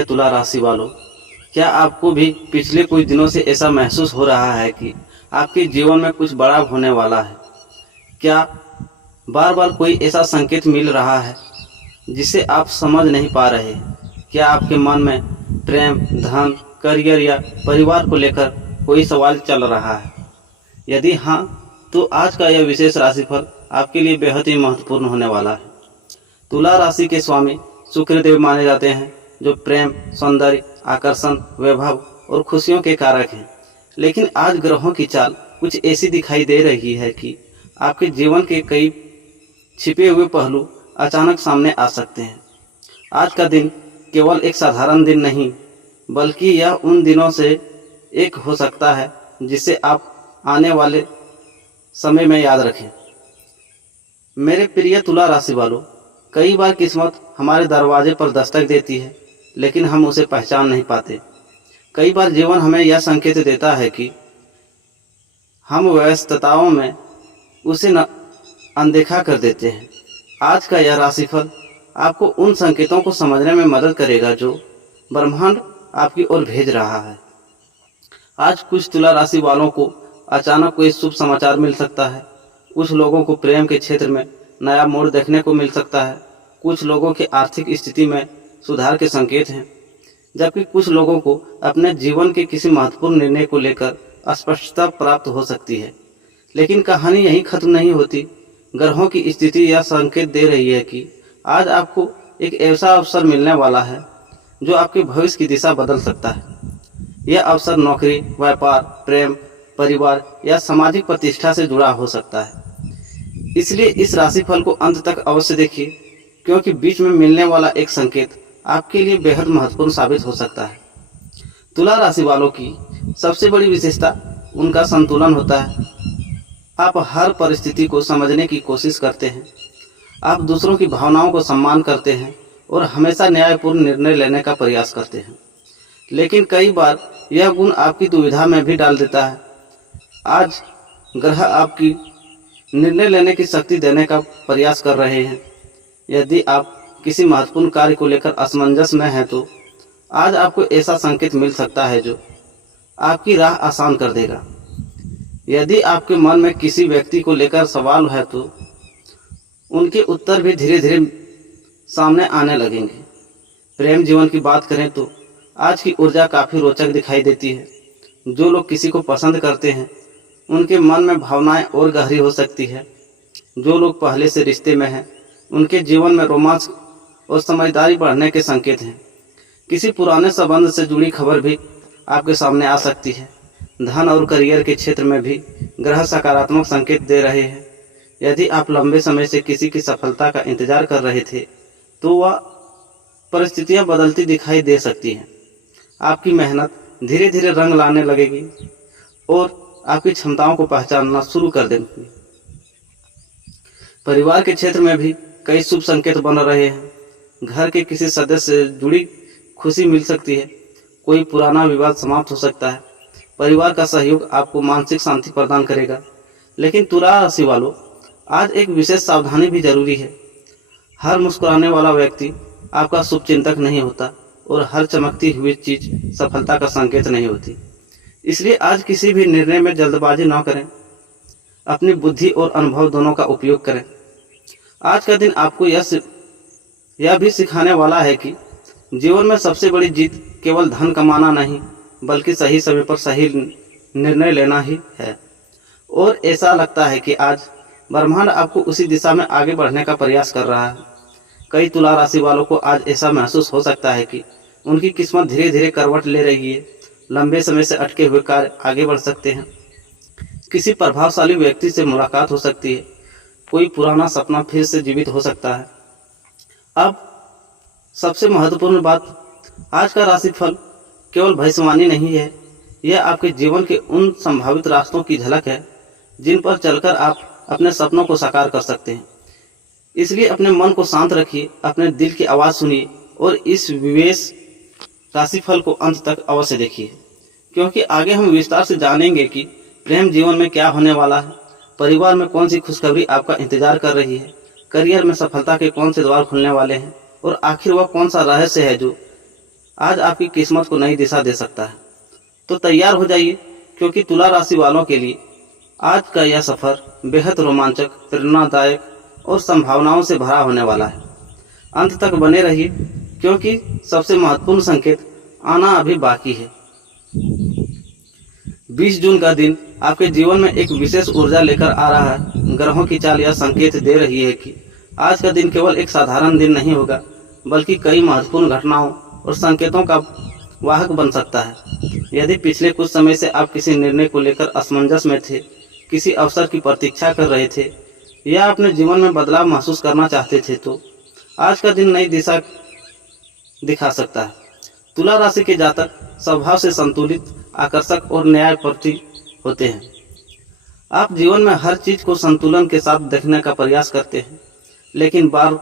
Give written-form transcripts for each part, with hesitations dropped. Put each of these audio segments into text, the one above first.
है तुला राशि वालों, क्या आपको भी पिछले कुछ दिनों से ऐसा महसूस हो रहा है कि आपके जीवन में कुछ बड़ा होने वाला है? क्या बार बार कोई ऐसा संकेत मिल रहा है जिसे आप समझ नहीं पा रहे? क्या आपके मन में प्रेम, धन, करियर या परिवार को लेकर कोई सवाल चल रहा है? यदि हाँ, तो आज का यह विशेष राशिफल आपके लिए बेहद ही महत्वपूर्ण होने वाला है। तुला राशि के स्वामी शुक्र देव माने जाते हैं, जो प्रेम, सौंदर्य, आकर्षण, वैभव और खुशियों के कारक हैं। लेकिन आज ग्रहों की चाल कुछ ऐसी दिखाई दे रही है कि आपके जीवन के कई छिपे हुए पहलू अचानक सामने आ सकते हैं। आज का दिन केवल एक साधारण दिन नहीं, बल्कि यह उन दिनों से एक हो सकता है जिसे आप आने वाले समय में याद रखें। मेरे प्रिय तुला राशि वालों, कई बार किस्मत हमारे दरवाजे पर दस्तक देती है, लेकिन हम उसे पहचान नहीं पाते। कई बार जीवन हमें यह संकेत देता है कि हम व्यस्तताओं में उसे अनदेखा कर देते हैं। आज का यह राशिफल आपको उन संकेतों को समझने में मदद करेगा जो ब्रह्मांड आपकी ओर भेज रहा है। आज कुछ तुला राशि वालों को अचानक कोई शुभ समाचार मिल सकता है। कुछ लोगों को प्रेम के क्षेत्र में नया मोड़ देखने को मिल सकता है। कुछ लोगों की आर्थिक स्थिति में सुधार के संकेत हैं, जबकि कुछ लोगों को अपने जीवन के किसी महत्वपूर्ण निर्णय को लेकर स्पष्टता प्राप्त हो सकती है। लेकिन कहानी यहीं खत्म नहीं होती। ग्रहों की स्थिति यह संकेत दे रही है कि आज आपको एक ऐसा अवसर मिलने वाला है जो आपके भविष्य की दिशा बदल सकता है। यह अवसर नौकरी, व्यापार, प्रेम, परिवार या सामाजिक प्रतिष्ठा से जुड़ा हो सकता है। इसलिए इस राशिफल को अंत तक अवश्य देखिए, क्योंकि बीच में मिलने वाला एक संकेत आपके लिए बेहद महत्वपूर्ण साबित हो सकता है। तुला राशि वालों की सबसे बड़ी विशेषता उनका संतुलन होता है। आप हर परिस्थिति को समझने की कोशिश करते हैं। आप दूसरों की भावनाओं को सम्मान करते हैं और हमेशा न्यायपूर्ण निर्णय लेने का प्रयास करते हैं। लेकिन कई बार यह गुण आपकी दुविधा में भी डाल देता है। आज ग्रह आपकी निर्णय लेने की शक्ति देने का प्रयास कर रहे हैं। यदि आप किसी महत्वपूर्ण कार्य को लेकर असमंजस में हैं, तो आज आपको ऐसा संकेत मिल सकता है जो आपकी राह आसान कर देगा। यदि आपके मन में किसी व्यक्ति को लेकर सवाल है, तो उनके उत्तर भी धीरे धीरे सामने आने लगेंगे। प्रेम जीवन की बात करें तो आज की ऊर्जा काफ़ी रोचक दिखाई देती है। जो लोग किसी को पसंद करते हैं, उनके मन में भावनाएं और गहरी हो सकती है। जो लोग पहले से रिश्ते में हैं, उनके जीवन में रोमांच और समझदारी बढ़ने के संकेत हैं। किसी पुराने संबंध से जुड़ी खबर भी आपके सामने आ सकती है। धन और करियर के क्षेत्र में भी ग्रह सकारात्मक संकेत दे रहे हैं। यदि आप लंबे समय से किसी की सफलता का इंतजार कर रहे थे, तो वह परिस्थितियां बदलती दिखाई दे सकती हैं। आपकी मेहनत धीरे धीरे रंग लाने लगेगी और आपकी क्षमताओं को पहचानना शुरू कर देंगे। परिवार के क्षेत्र में भी कई शुभ संकेत बन रहे हैं। घर के किसी सदस्य से जुड़ी खुशी मिल सकती है। कोई पुराना विवाद समाप्त हो सकता है। परिवार का सहयोग आपको मानसिक शांति प्रदान करेगा। लेकिन तुला राशि वालों, आज एक विशेष सावधानी भी जरूरी है। हर मुस्कुराने वाला व्यक्ति आपका शुभचिंतक नहीं होता और हर चमकती हुई चीज सफलता का संकेत नहीं होती। इसलिए आज किसी भी निर्णय में जल्दबाजी न करें। अपनी बुद्धि और अनुभव दोनों का उपयोग करें। आज का दिन आपको यह भी सिखाने वाला है कि जीवन में सबसे बड़ी जीत केवल धन कमाना नहीं, बल्कि सही समय पर सही निर्णय लेना ही है। और ऐसा लगता है कि आज ब्रह्मांड आपको उसी दिशा में आगे बढ़ने का प्रयास कर रहा है। कई तुला राशि वालों को आज ऐसा महसूस हो सकता है कि उनकी किस्मत धीरे धीरे करवट ले रही है। लंबे समय से अटके हुए कार्य आगे बढ़ सकते हैं। किसी प्रभावशाली व्यक्ति से मुलाकात हो सकती है। कोई पुराना सपना फिर से जीवित हो सकता है। अब सबसे महत्वपूर्ण बात, आज का राशिफल केवल भविष्यवाणी नहीं है। यह आपके जीवन के उन संभावित रास्तों की झलक है जिन पर चलकर आप अपने सपनों को साकार कर सकते हैं। इसलिए अपने मन को शांत रखिए, अपने दिल की आवाज़ सुनिए और इस विशेष राशिफल को अंत तक अवश्य देखिए, क्योंकि आगे हम विस्तार से जानेंगे कि प्रेम जीवन में क्या होने वाला है, परिवार में कौन सी खुशखबरी आपका इंतजार कर रही है, करियर में सफलता के कौन से द्वार खुलने वाले हैं और आखिर वह कौन सा रहस्य है जो आज आपकी किस्मत को नई दिशा दे सकता है। तो तैयार हो जाइए, क्योंकि तुला राशि वालों के लिए आज का यह सफर बेहद रोमांचक, प्रेरणादायक और संभावनाओं से भरा होने वाला है। अंत तक बने रहिए, क्योंकि सबसे महत्वपूर्ण संकेत आना अभी बाकी है। 20 जून का दिन आपके जीवन में एक विशेष ऊर्जा लेकर आ रहा है। ग्रहों की चाल यह संकेत दे रही है कि आज का दिन केवल एक साधारण दिन नहीं होगा, बल्कि कई महत्वपूर्ण घटनाओं और संकेतों का वाहक बन सकता है। यदि पिछले कुछ समय से आप किसी निर्णय को लेकर असमंजस में थे, किसी अवसर की प्रतीक्षा कर रहे थे या अपने जीवन में बदलाव महसूस करना चाहते थे, तो आज का दिन नई दिशा दिखा सकता है। तुला राशि के जातक स्वभाव से संतुलित, आकर्षक और न्यायपरायण होते हैं। आप जीवन में हर चीज को संतुलन के साथ देखने का प्रयास करते हैं, लेकिन बार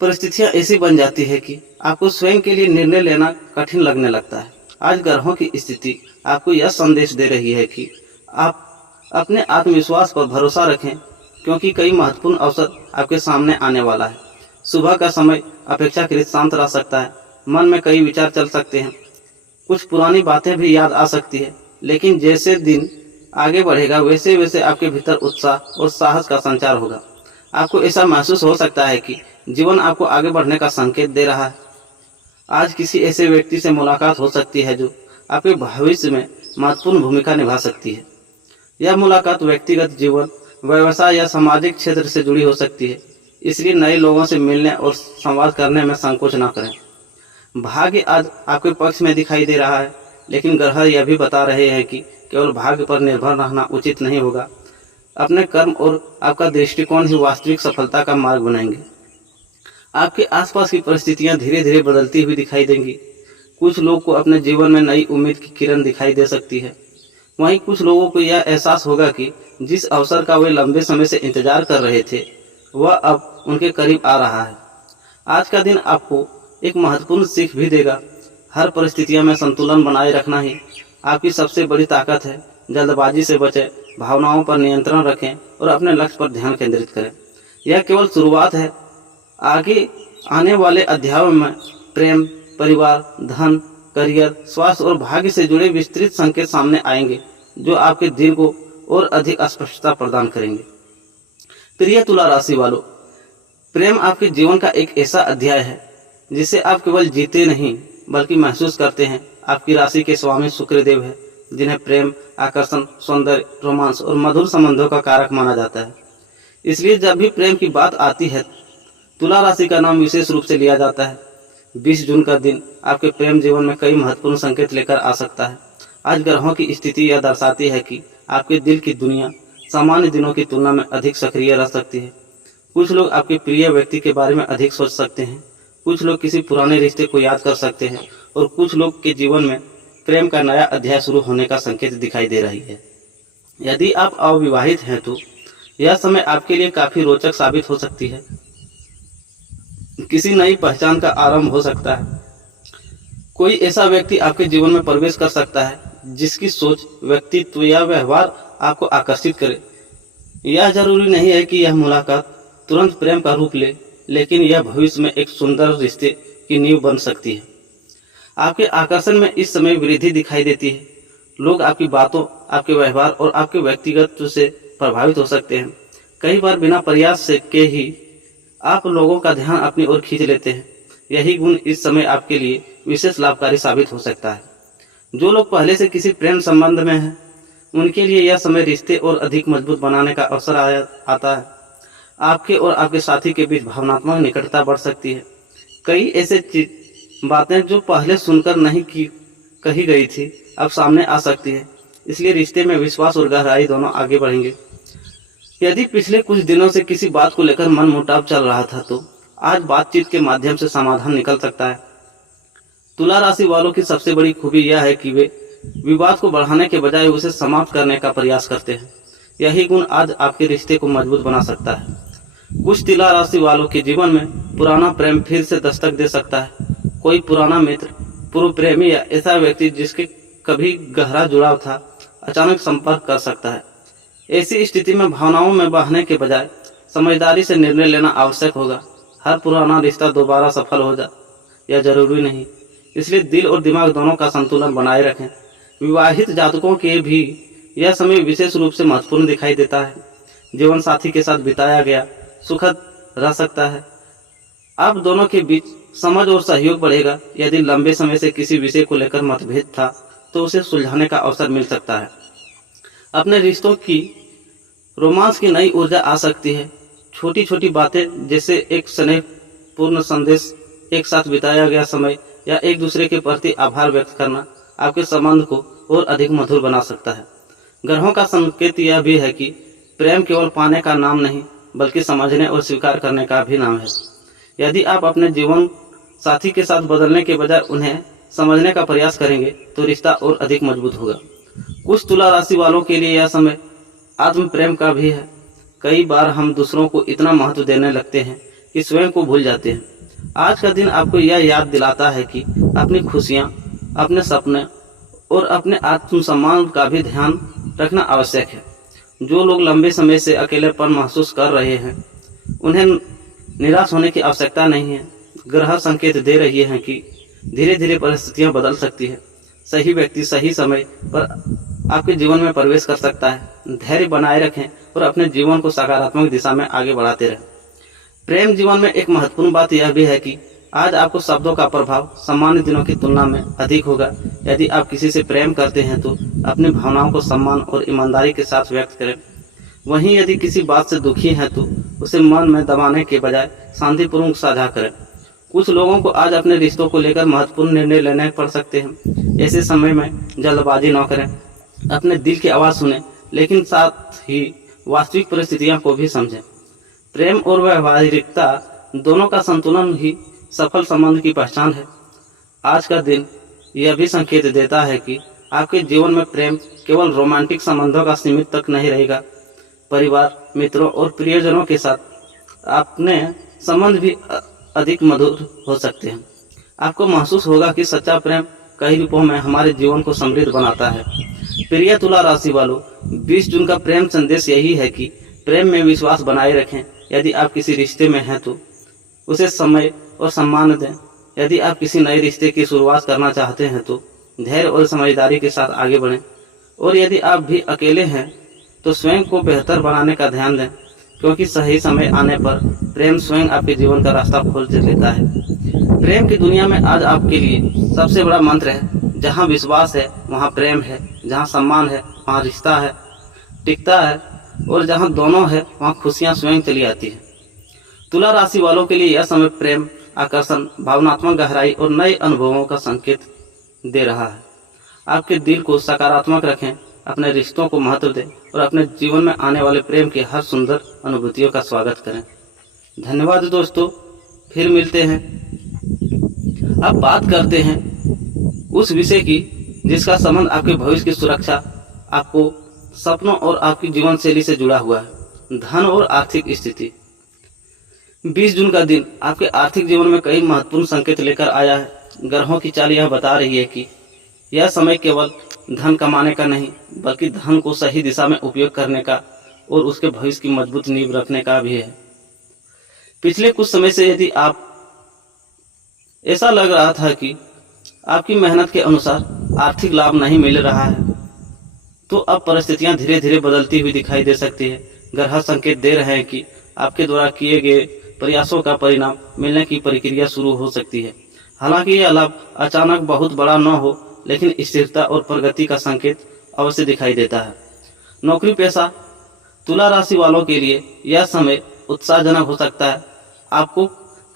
परिस्थितियां ऐसी बन जाती है कि आपको स्वयं के लिए निर्णय लेना कठिन लगने लगता है। आज ग्रहों की स्थिति आपको यह संदेश दे रही है कि आप अपने आत्मविश्वास पर भरोसा रखें, क्योंकि कई महत्वपूर्ण अवसर आपके सामने आने वाला है। सुबह का समय अपेक्षाकृत शांत रह सकता है। मन में कई विचार चल सकते हैं, कुछ पुरानी बातें भी याद आ सकती है, लेकिन जैसे दिन आगे बढ़ेगा वैसे वैसे आपके भीतर उत्साह और साहस का संचार होगा। आपको ऐसा महसूस हो सकता है कि जीवन आपको आगे बढ़ने का संकेत दे रहा है। आज किसी ऐसे व्यक्ति से मुलाकात हो सकती है जो आपके भविष्य में महत्वपूर्ण भूमिका निभा सकती है। यह मुलाकात व्यक्तिगत जीवन, व्यवसाय या सामाजिक क्षेत्र से जुड़ी हो सकती है, इसलिए नए लोगों से मिलने और संवाद करने में संकोच न करें। भाग्य आज आपके पक्ष में दिखाई दे रहा है, लेकिन ग्रह यह भी बता रहे हैं कि केवल भाग्य पर निर्भर रहना उचित नहीं होगा। अपने कर्म और आपका दृष्टिकोण ही वास्तविक सफलता का मार्ग बनाएंगे। आपके आसपास की परिस्थितियां धीरे धीरे बदलती हुई दिखाई देंगी। कुछ लोग को अपने जीवन में नई उम्मीद की किरण दिखाई दे सकती है। वहीं कुछ लोगों को यह एहसास होगा कि जिस अवसर का वे लंबे समय से इंतजार कर रहे थे, वह अब उनके करीब आ रहा है। आज का दिन आपको एक महत्वपूर्ण सीख भी देगा। हर परिस्थितियों में संतुलन बनाए रखना ही आपकी सबसे बड़ी ताकत है। जल्दबाजी से बचें, भावनाओं पर नियंत्रण रखें और अपने लक्ष्य पर ध्यान केंद्रित करें। यह केवल शुरुआत है। आगे आने वाले अध्यायों में प्रेम, परिवार, धन, करियर, स्वास्थ्य और भाग्य से जुड़े विस्तृत संकेत सामने आएंगे, जो आपके दिल को और अधिक स्पष्टता प्रदान करेंगे। प्रिय तुला राशि वालों, प्रेम आपके जीवन का एक ऐसा अध्याय है जिसे आप केवल जीते नहीं बल्कि महसूस करते हैं। आपकी राशि के स्वामी शुक्रदेव है, जिन्हें प्रेम, आकर्षण, सौंदर्य, रोमांस और मधुर संबंधों का कारक माना जाता है। इसलिए जब भी प्रेम की बात आती है, तुला राशि का नाम विशेष रूप से लिया जाता है। 20 जून का दिन आपके प्रेम जीवन में कई महत्वपूर्ण संकेत लेकर आ सकता है। आज ग्रहों की स्थिति यह दर्शाती है कि आपके दिल की दुनिया सामान्य दिनों की तुलना में अधिक सक्रिय रह सकती है। कुछ लोग आपके प्रिय व्यक्ति के बारे में अधिक सोच सकते हैं, कुछ लोग किसी पुराने रिश्ते को याद कर सकते हैं और कुछ लोग के जीवन में प्रेम का नया अध्याय शुरू होने का संकेत दिखाई दे रही है। यदि आप अविवाहित हैं तो यह समय आपके लिए काफी रोचक साबित हो सकती है। किसी नई पहचान का आरंभ हो सकता है। कोई ऐसा व्यक्ति आपके जीवन में प्रवेश कर सकता है जिसकी सोच, व्यक्तित्व या व्यवहार आपको आकर्षित करे। यह जरूरी नहीं है कि यह मुलाकात तुरंत प्रेम का रूप ले, लेकिन यह भविष्य में एक सुंदर रिश्ते की नींव बन सकती है। आपके आकर्षण में इस समय वृद्धि दिखाई देती है। लोग आपकी बातों, आपके व्यवहार और आपके व्यक्तिगत से प्रभावित हो सकते हैं। कई बार बिना प्रयास से के ही आप लोगों का ध्यान अपनी ओर खींच लेते हैं। यही गुण इस समय आपके लिए विशेष लाभकारी साबित हो सकता है। जो लोग पहले से किसी प्रेम संबंध में हैं, उनके लिए यह समय रिश्ते और अधिक मजबूत बनाने का अवसर आता है। आपके और आपके साथी के बीच भावनात्मक निकटता बढ़ सकती है। कई ऐसे बातें जो पहले सुनकर नहीं कही गई थी, अब सामने आ सकती है। इसलिए रिश्ते में विश्वास और गहराई दोनों आगे बढ़ेंगे। यदि पिछले कुछ दिनों से किसी बात को लेकर मन मुटाव चल रहा था, तो आज बातचीत के माध्यम से समाधान निकल सकता है। तुला राशि वालों की सबसे बड़ी खूबी यह है कि वे विवाद को बढ़ाने के बजाय उसे समाप्त करने का प्रयास करते हैं। यही गुण आज आपके रिश्ते को मजबूत बना सकता है। कुछ तुला राशि वालों के जीवन में पुराना प्रेम फिर से दस्तक दे सकता है। कोई पुराना मित्र, पूर्व प्रेमी या ऐसा व्यक्ति जिसके कभी गहरा जुड़ाव था, अचानक संपर्क कर सकता है। ऐसी स्थिति में भावनाओं में बहने के बजाय समझदारी से निर्णय लेना आवश्यक होगा। हर पुराना रिश्ता दोबारा सफल हो जाए यह जरूरी नहीं, इसलिए दिल और दिमाग दोनों का संतुलन बनाए रखें। विवाहित जातकों के भी यह समय विशेष रूप से महत्वपूर्ण दिखाई देता है। जीवन साथी के साथ बिताया गया सुखद रह सकता है। आप दोनों के बीच समझ और सहयोग बढ़ेगा। यदि लंबे समय से किसी विषय को लेकर मतभेद था तो उसे सुलझाने का अवसर मिल सकता है। अपने रिश्तों की रोमांस की नई ऊर्जा आ सकती है। छोटी छोटी बातें जैसे एक स्नेहपूर्ण संदेश, एक साथ बिताया गया समय या एक दूसरे के प्रति आभार व्यक्त करना आपके संबंध को और अधिक मधुर बना सकता है। ग्रहों का संकेत यह भी है कि प्रेम केवल पाने का नाम नहीं बल्कि समझने और स्वीकार करने का भी नाम है। यदि आप अपने जीवन साथी के साथ बदलने के बजाय उन्हें समझने का प्रयास करेंगे तो रिश्ता और अधिक मजबूत होगा। कुछ तुला राशि वालों के लिए यह समय आत्म प्रेम का भी है। कई बार हम दूसरों को इतना महत्व देने लगते हैं कि स्वयं को भूल जाते हैं। आज का दिन आपको यह याद दिलाता है कि अपनी खुशियां, अपने सपने और अपने आत्मसम्मान का भी ध्यान रखना आवश्यक है। जो लोग लंबे समय से अकेलेपन महसूस कर रहे हैं उन्हें निराश होने की आवश्यकता नहीं है। ग्रह संकेत दे रही है कि धीरे धीरे परिस्थितियां बदल सकती है। सही व्यक्ति सही समय पर आपके जीवन में प्रवेश कर सकता है। धैर्य बनाए रखें और अपने जीवन को सकारात्मक दिशा में आगे बढ़ाते रहें। प्रेम जीवन में एक महत्वपूर्ण बात यह भी है कि आज आपको शब्दों का प्रभाव सामान्य दिनों की तुलना में अधिक होगा। यदि आप किसी से प्रेम करते हैं तो अपनी भावनाओं को सम्मान और ईमानदारी के साथ व्यक्त करें। वहीं यदि किसी बात से दुखी हैं तो उसे मन में दबाने के बजाय शांतिपूर्वक साझा करें। कुछ लोगों को आज अपने रिश्तों को लेकर महत्वपूर्ण निर्णय लेने पड़ सकते हैं। ऐसे समय में जल्दबाजी न करें। अपने दिल की आवाज़ सुनें लेकिन साथ ही वास्तविक परिस्थितियों को भी समझें। प्रेम और व्यावहारिकता दोनों का संतुलन ही सफल संबंध की पहचान है। आज का दिन यह भी संकेत देता है कि आपके जीवन में प्रेम केवल रोमांटिक संबंधों का सीमित तक नहीं रहेगा। परिवार, मित्रों और प्रियजनों के साथ अपने संबंध भी अधिक मधुर हो सकते हैं। आपको महसूस होगा कि सच्चा प्रेम कई रूपों में हमारे जीवन को समृद्ध बनाता है। प्रिय तुला राशि वालों, 20 जून का प्रेम संदेश यही है कि प्रेम में विश्वास बनाए रखें। यदि आप किसी रिश्ते में हैं तो उसे समय और सम्मान दें। यदि आप किसी नए रिश्ते की शुरुआत करना चाहते हैं तो धैर्य और समझदारी के साथ आगे बढ़ें। और यदि आप भी अकेले हैं तो स्वयं को बेहतर बनाने का ध्यान दें, क्योंकि सही समय आने पर प्रेम स्वयं आपके जीवन का रास्ता खोल लेता है। प्रेम की दुनिया में आज आपके लिए सबसे बड़ा मंत्र है, जहाँ विश्वास है वहाँ प्रेम है, जहाँ सम्मान है वहाँ रिश्ता है टिकता है, और जहाँ दोनों है वहाँ खुशियाँ स्वयं चली आती है। तुला राशि वालों के लिए यह समय प्रेम, आकर्षण, भावनात्मक गहराई और नए अनुभवों का संकेत दे रहा है। आपके दिल को सकारात्मक रखें, अपने रिश्तों को महत्व दें और अपने जीवन में आने वाले प्रेम की हर सुंदर अनुभूतियों का स्वागत करें। धन्यवाद दोस्तों, फिर मिलते हैं। अब बात करते हैं उस विषय की जिसका संबंध आपके भविष्य की सुरक्षा, आपको सपनों और आपकी जीवन शैली से जुड़ा हुआ है। धन और आर्थिक स्थिति। 20 जून का दिन आपके आर्थिक जीवन में कई महत्वपूर्ण संकेत लेकर आया है। ग्रहों की चाल यह बता रही है कि यह समय केवल धन कमाने का नहीं बल्कि धन को सही दिशा में उपयोग करने का और उसके भविष्य की मजबूत नींव रखने का भी है। पिछले कुछ समय से यदि आप ऐसा लग रहा था कि आपकी मेहनत के अनुसार आर्थिक लाभ नहीं मिल रहा है, तो अब परिस्थितियां धीरे धीरे बदलती हुई दिखाई दे सकती है। ग्रह संकेत दे रहे हैं कि आपके द्वारा किए गए प्रयासों का परिणाम मिलने की प्रक्रिया शुरू हो सकती है। हालांकि यह लाभ अचानक बहुत बड़ा न हो, लेकिन स्थिरता और प्रगति का संकेत अवश्य दिखाई देता है। नौकरी पेशा तुला राशि वालों के लिए यह समय उत्साहजनक हो सकता है। आपको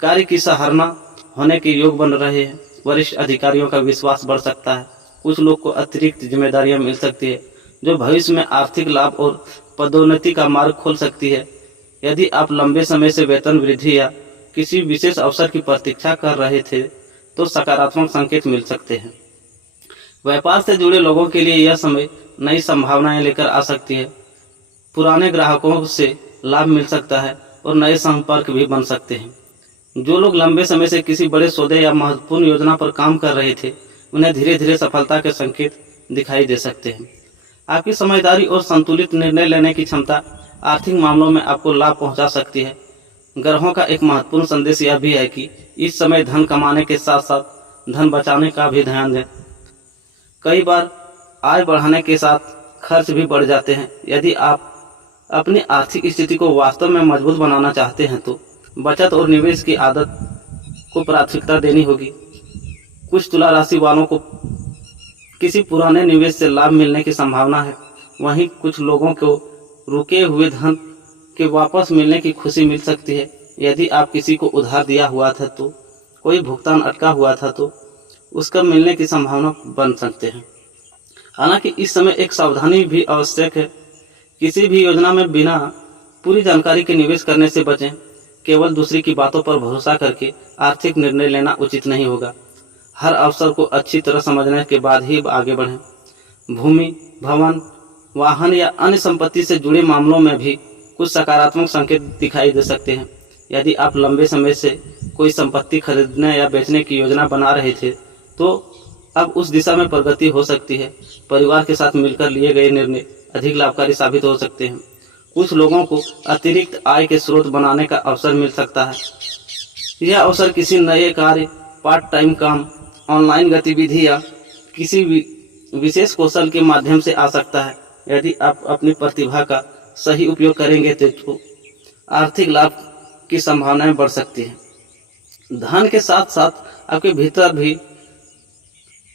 कार्य की सराहना होने के योग बन रहे हैं। वरिष्ठ अधिकारियों का विश्वास बढ़ सकता है। कुछ लोग को अतिरिक्त जिम्मेदारियां मिल सकती है जो भविष्य में आर्थिक लाभ और पदोन्नति का मार्ग खोल सकती है। यदि आप लंबे समय से वेतन वृद्धि या किसी विशेष अवसर की प्रतीक्षा कर रहे थे तो सकारात्मक संकेत मिल सकते हैं। व्यापार से जुड़े लोगों के लिए यह समय नई संभावनाएं लेकर आ सकती है। पुराने ग्राहकों से लाभ मिल सकता है और नए संपर्क भी बन सकते हैं। जो लोग लंबे समय से किसी बड़े सौदे या महत्वपूर्ण योजना पर काम कर रहे थे उन्हें धीरे धीरे सफलता के संकेत दिखाई दे सकते हैं। आपकी समझदारी और संतुलित निर्णय लेने की क्षमता आर्थिक मामलों में आपको लाभ पहुंचा सकती है। ग्रहों का एक महत्वपूर्ण संदेश यह भी है कि इस समय धन कमाने के साथ साथ धन बचाने का भी ध्यान दें। कई बार आय बढ़ाने के साथ खर्च भी बढ़ जाते हैं। यदि आप अपनी आर्थिक स्थिति को वास्तव में मजबूत बनाना चाहते हैं तो बचत और निवेश की आदत को प्राथमिकता देनी होगी। कुछ तुला राशि वालों को किसी पुराने निवेश से लाभ मिलने की संभावना है, वहीं कुछ लोगों को रुके हुए धन के वापस मिलने की खुशी मिल सकती है। यदि आप किसी को उधार दिया हुआ था तो कोई भुगतान अटका हुआ था तो उसका मिलने की संभावना बन सकते हैं। हालांकि इस समय एक सावधानी भी आवश्यक है। किसी भी योजना में बिना पूरी जानकारी के निवेश करने से बचें। केवल दूसरी की बातों पर भरोसा करके आर्थिक निर्णय लेना उचित नहीं होगा। हर अवसर को अच्छी तरह समझने के बाद ही आगे बढ़ें। भूमि, भवन, वाहन या अन्य संपत्ति से जुड़े मामलों में भी कुछ सकारात्मक संकेत दिखाई दे सकते हैं। यदि आप लंबे समय से कोई संपत्ति खरीदने या बेचने की योजना बना रहे थे तो अब उस दिशा में प्रगति हो सकती है। परिवार के साथ मिलकर लिए गए निर्णय अधिक लाभकारी साबित हो सकते हैं। कुछ लोगों को अतिरिक्त आय के स्रोत बनाने का अवसर मिल सकता है। यह अवसर किसी नए कार्य, पार्ट टाइम काम, ऑनलाइन गतिविधि या किसी विशेष कौशल के माध्यम से आ सकता है। यदि आप अपनी प्रतिभा का सही उपयोग करेंगे तो आर्थिक लाभ की संभावनाएं बढ़ सकती है। धन के साथ साथ आपके भीतर भी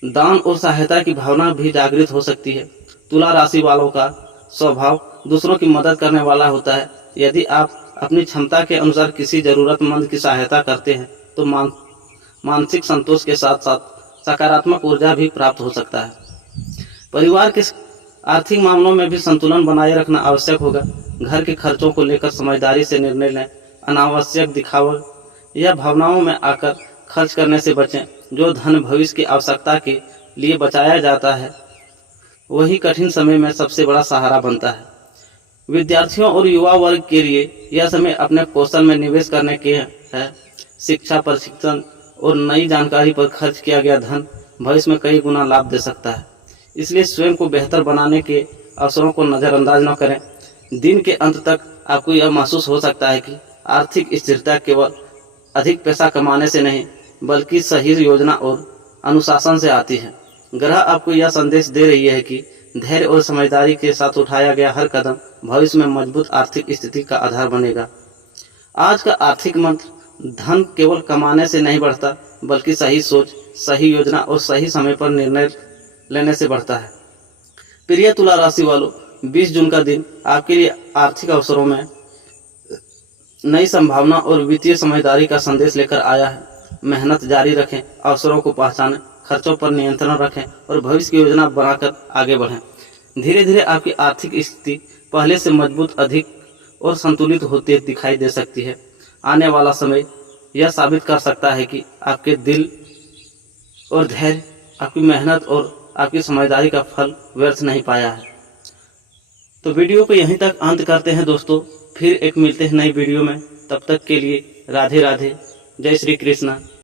दान और सहायता की भावना भी जागृत हो सकती है। तुला राशि वालों का स्वभाव दूसरों की मदद करने वाला होता है। यदि आप अपनी क्षमता के अनुसार किसी जरूरतमंद की सहायता करते हैं तो मानसिक संतोष के साथ साथ सकारात्मक ऊर्जा भी प्राप्त हो सकता है। परिवार के आर्थिक मामलों में भी संतुलन बनाए रखना आवश्यक होगा। घर के खर्चों को लेकर समझदारी से निर्णय लें। अनावश्यक दिखावा या भावनाओं में आकर खर्च करने से बचें। जो धन भविष्य की आवश्यकता के लिए बचाया जाता है वही कठिन समय में सबसे बड़ा सहारा बनता है। विद्यार्थियों और युवा वर्ग के लिए यह समय अपने कौशल में निवेश करने के है। शिक्षा, प्रशिक्षण और नई जानकारी पर खर्च किया गया धन भविष्य में कई गुना लाभ दे सकता है। इसलिए स्वयं को बेहतर बनाने के अवसरों को नज़रअंदाज न करें। दिन के अंत तक आपको यह महसूस हो सकता है कि आर्थिक स्थिरता केवल अधिक पैसा कमाने से नहीं बल्कि सही योजना और अनुशासन से आती है। ग्रह आपको यह संदेश दे रही है कि धैर्य और समझदारी के साथ उठाया गया हर कदम भविष्य में मजबूत आर्थिक स्थिति का आधार बनेगा। आज का आर्थिक मंत्र, धन केवल कमाने से नहीं बढ़ता बल्कि सही सोच, सही योजना और सही समय पर निर्णय लेने से बढ़ता है। प्रिय तुला राशि वालों, 20 जून का दिन आपके लिए आर्थिक अवसरों में नई संभावना और वित्तीय समझदारी का संदेश लेकर आया है। मेहनत जारी रखें, अवसरों को पहचानें, खर्चों पर नियंत्रण रखें और भविष्य की योजना बनाकर आगे बढ़ें। धीरे धीरे आपकी आर्थिक स्थिति पहले से मजबूत, अधिक और संतुलित होती दिखाई दे सकती है। आने वाला समय यह साबित कर सकता है कि आपके दिल और धैर्य, आपकी मेहनत और आपकी समझदारी का फल व्यर्थ नहीं पाया है। तो वीडियो को यहीं तक अंत करते हैं दोस्तों। फिर एक मिलते हैं नई वीडियो में। तब तक के लिए राधे राधे, जय श्री कृष्ण।